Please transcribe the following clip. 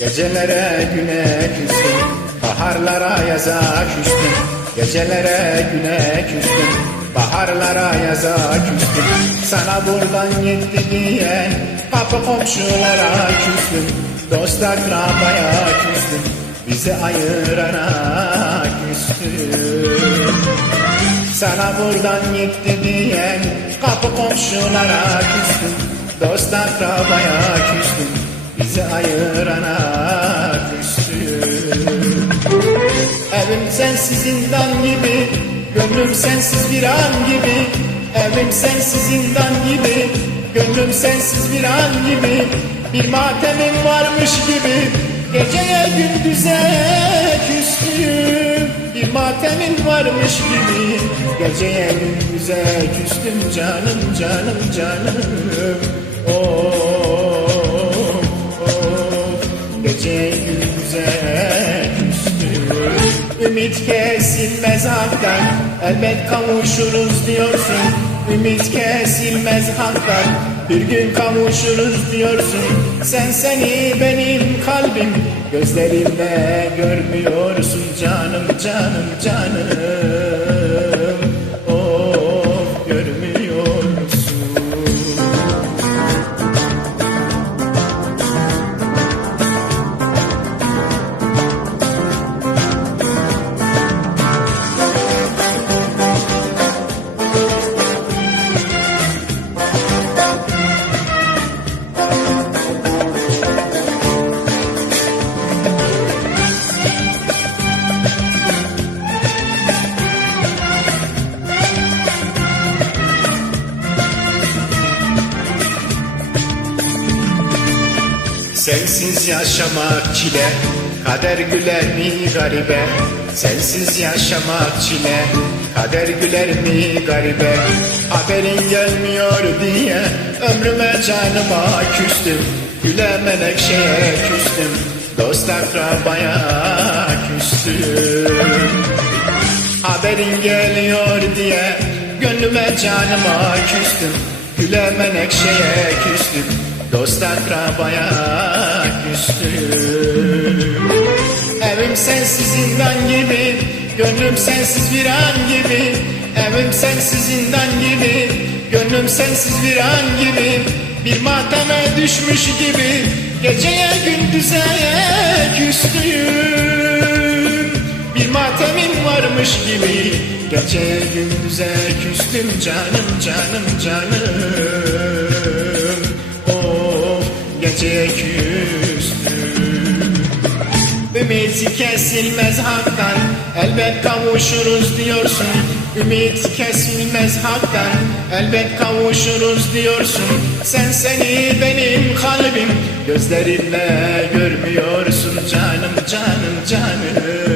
Gecelere güne küstüm Baharlara yaza küstüm Gecelere güne küstüm Baharlara yaza küstüm Sana buradan yetti diye Kapı komşulara küstüm. Dost akrabaya küstüm Bizi ayırana küstüm. Sana buradan yetti diyen Kapı komşulara küstüm. Dost akrabaya küstüm Bizi ayırana küstüm Evim sensiz zindan gibi Gönlüm sensiz bir an gibi. Evim sensiz zindan gibi Gönlüm sensiz bir an gibi. Bir matemim varmış gibi Geceye gündüze küstüm. Bir matemim varmış gibi Geceye gündüze küstüm. Canım canım canım. Oh. Ümit kesilmez haktan Elbet kavuşuruz diyorsun. Ümit kesilmez haktan Bir gün kavuşuruz diyorsun. Sen seni benim kalbim. Gözlerimle görmüyorsun Canım canım canım Sensiz yaşamak çile Kader güler mi garibe? Sensiz yaşamak çile Kader güler mi garibe? Haberin gelmiyor diye Ömrüme canıma küstüm. Güle menekşeye küstüm Dost akrabaya küstüm. Haberin geliyor diye Gönlüme canıma küstüm. Güle menekşeye küstüm Dost akrabaya küstüm. Evim sensiz zindan gibi Gönlüm sensiz bir an gibi. Evim sensiz zindan gibi Gönlüm sensiz bir an gibi. Bir mateme düşmüş gibi Geceye gündüze küstüm. Bir matemim varmış gibi Geceye gündüze küstüm. Canım canım canım geceye küstüm Ümit kesilmez haktan Elbet kavuşuruz diyorsun. Ümit kesilmez haktan Elbet kavuşuruz diyorsun. Sen seni benim kalbim Gözlerimle görmüyorsun. Canım canım canım